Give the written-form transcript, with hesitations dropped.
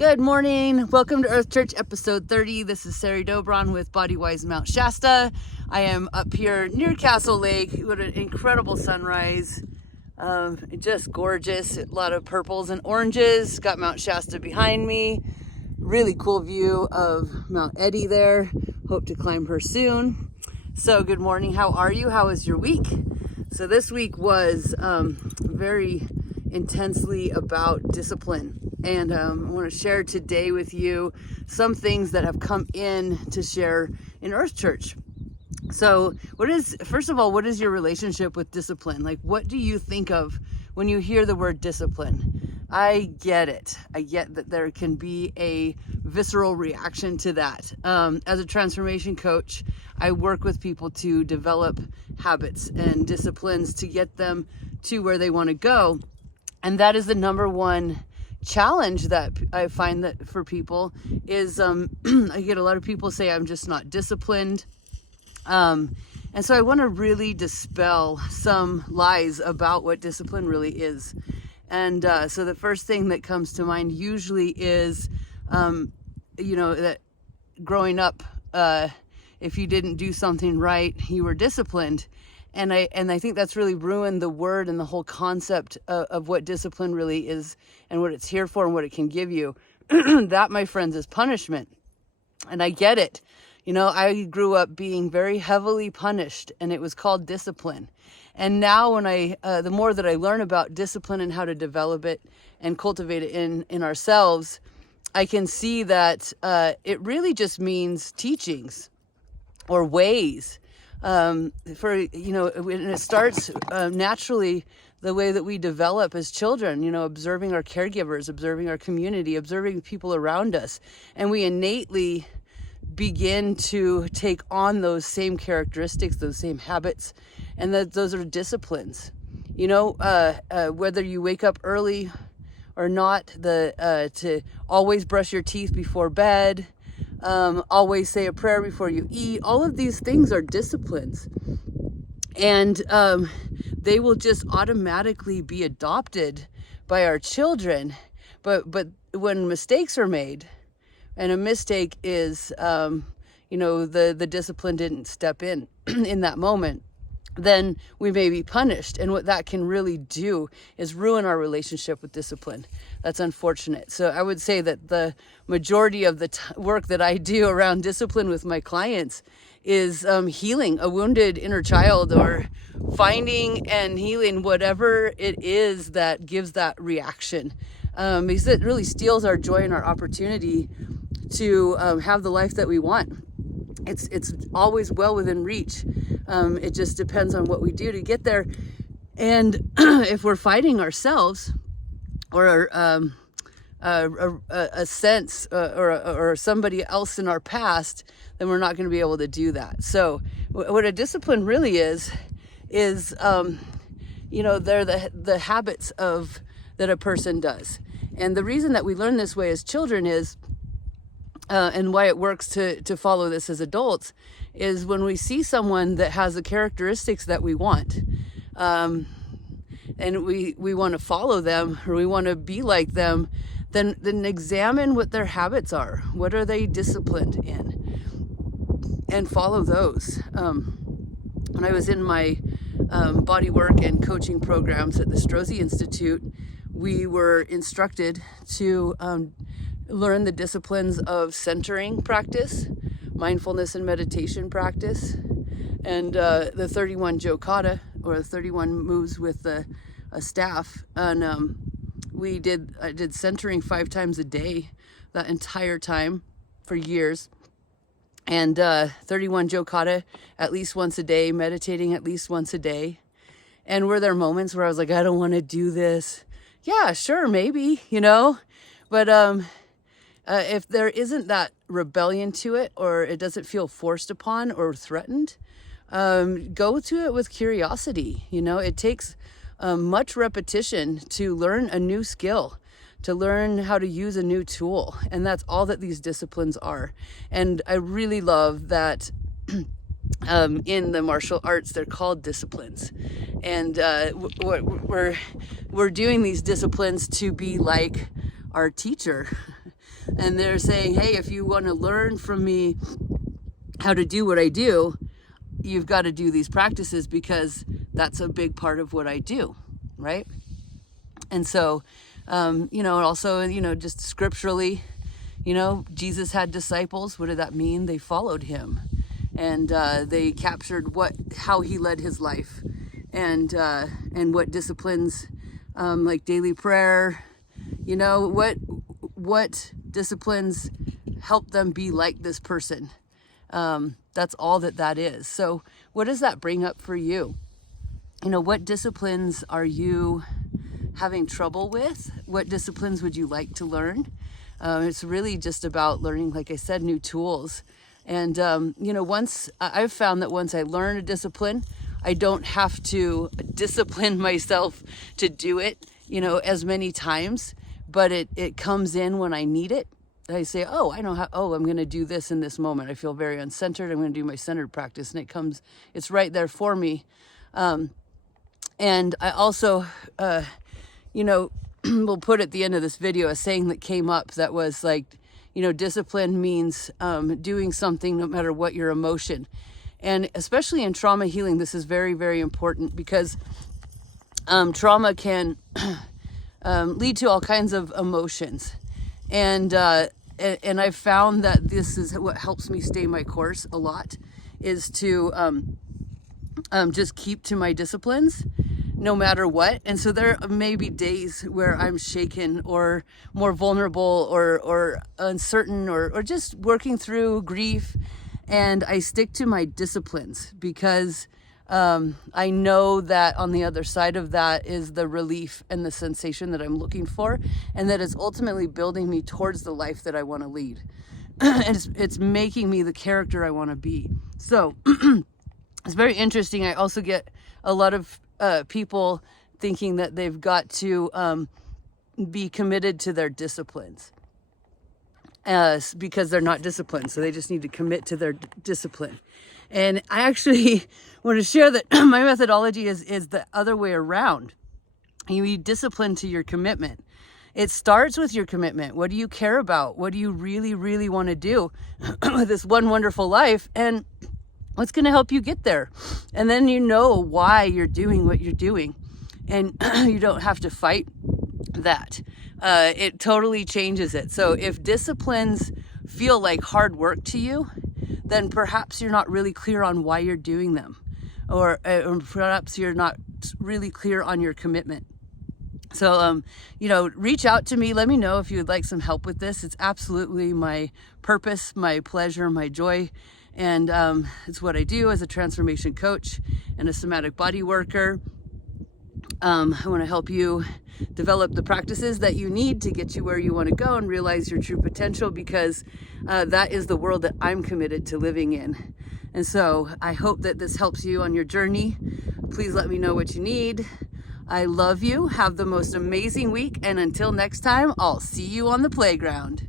Good morning. Welcome to Earth Church episode 30. This is Sari Dobron with Bodywise Mount Shasta. I am up here near Castle Lake. What an incredible sunrise. Just gorgeous. A lot of purples and oranges. Got Mount Shasta behind me. Really cool view of Mount Eddy there. Hope to climb her soon. So good morning. How are you? How was your week? So this week was very intensely about discipline. And I want to share today with you some things that have come in to share in Earth Church. So first of all, what is your relationship with discipline? Like, what do you think of when you hear the word discipline? I get it. I get that there can be a visceral reaction to that. As a transformation coach, I work with people to develop habits and disciplines to get them to where they want to go. And that is the number one challenge that I find that for people is I get a lot of people say I'm just not disciplined. And so I want to really dispel some lies about what discipline really is. And so the first thing that comes to mind usually is, that growing up, if you didn't do something right, you were disciplined. And I think that's really ruined the word and the whole concept of what discipline really is and what it's here for and what it can give you. That, my friends, is punishment. And I get it. I grew up being very heavily punished, and it was called discipline. And now when the more that I learn about discipline and how to develop it and cultivate it in ourselves, I can see that it really just means teachings or ways. And it starts naturally the way that we develop as children, observing our caregivers, observing our community, observing the people around us. And we innately begin to take on those same characteristics, those same habits, and those are disciplines. Whether you wake up early or not, to always brush your teeth before bed, always say a prayer before you eat. All of these things are disciplines, and they will just automatically be adopted by our children. But when mistakes are made, and a mistake is, the discipline didn't step in in that moment, then we may be punished. And what that can really do is ruin our relationship with discipline. That's unfortunate. So I would say that the majority of the work that I do around discipline with my clients is healing a wounded inner child, or finding and healing whatever it is that gives that reaction. Because it really steals our joy and our opportunity to have the life that we want. It's always well within reach. It just depends on what we do to get there. And if we're fighting ourselves, or a sense, or somebody else in our past, then we're not going to be able to do that. So what a discipline really is they're the habits that a person does. And the reason that we learn this way as children is, and why it works to follow this as adults, is when we see someone that has the characteristics that we want, and we want to follow them, or we want to be like them, then examine what their habits are. What are they disciplined in? And follow those. When I was in my body work and coaching programs at the Strozzi Institute, we were instructed to learn the disciplines of centering practice, mindfulness and meditation practice, and the 31 Jokata, or the 31 moves with a staff. And I did centering 5 times a day that entire time for years. And 31 Jokata at least once a day, meditating at least once a day. And were there moments where I was like, I don't want to do this? Yeah, sure, maybe, but if there isn't that rebellion to it, or it doesn't feel forced upon or threatened, go to it with curiosity. It takes much repetition to learn a new skill, to learn how to use a new tool. And that's all that these disciplines are. And I really love that in the martial arts, they're called disciplines. And we're doing these disciplines to be like our teacher. And they're saying, hey, if you want to learn from me how to do what I do, you've got to do these practices because that's a big part of what I do, right? And so, also, just scripturally, Jesus had disciples. What did that mean? They followed him, and they captured how he led his life, and what disciplines, like daily prayer, what disciplines help them be like this person. That's all that is. So what does that bring up for you? What disciplines are you having trouble with? What disciplines would you like to learn? It's really just about learning, like I said, new tools. And, I've found that once I learn a discipline, I don't have to discipline myself to do it, as many times, but it comes in when I need it. I say, I'm going to do this in this moment. I feel very uncentered. I'm going to do my centered practice. And it's right there for me. And I also, we'll put at the end of this video a saying that came up that was like, discipline means doing something no matter what your emotion. And especially in trauma healing, this is very, very important because trauma can lead to all kinds of emotions. And I've found that this is what helps me stay my course a lot, is to just keep to my disciplines no matter what. And so there may be days where I'm shaken or more vulnerable or uncertain or just working through grief, and I stick to my disciplines because I know that on the other side of that is the relief and the sensation that I'm looking for, and that is ultimately building me towards the life that I want to lead. And it's making me the character I want to be. So it's very interesting. I also get a lot of people thinking that they've got to be committed to their disciplines because they're not disciplined. So they just need to commit to their discipline. And I actually want to share that my methodology is the other way around. You be disciplined to your commitment. It starts with your commitment. What do you care about? What do you really, really want to do with this one wonderful life? And what's going to help you get there? And then you know why you're doing what you're doing. And you don't have to fight that. It totally changes it. So if disciplines feel like hard work to you, then perhaps you're not really clear on why you're doing them. Or perhaps you're not really clear on your commitment. So, reach out to me. Let me know if you would like some help with this. It's absolutely my purpose, my pleasure, my joy. And it's what I do as a transformation coach and a somatic body worker. I want to help you develop the practices that you need to get you where you want to go and realize your true potential, because that is the world that I'm committed to living in. And so I hope that this helps you on your journey. Please let me know what you need. I love you. Have the most amazing week. And until next time, I'll see you on the playground.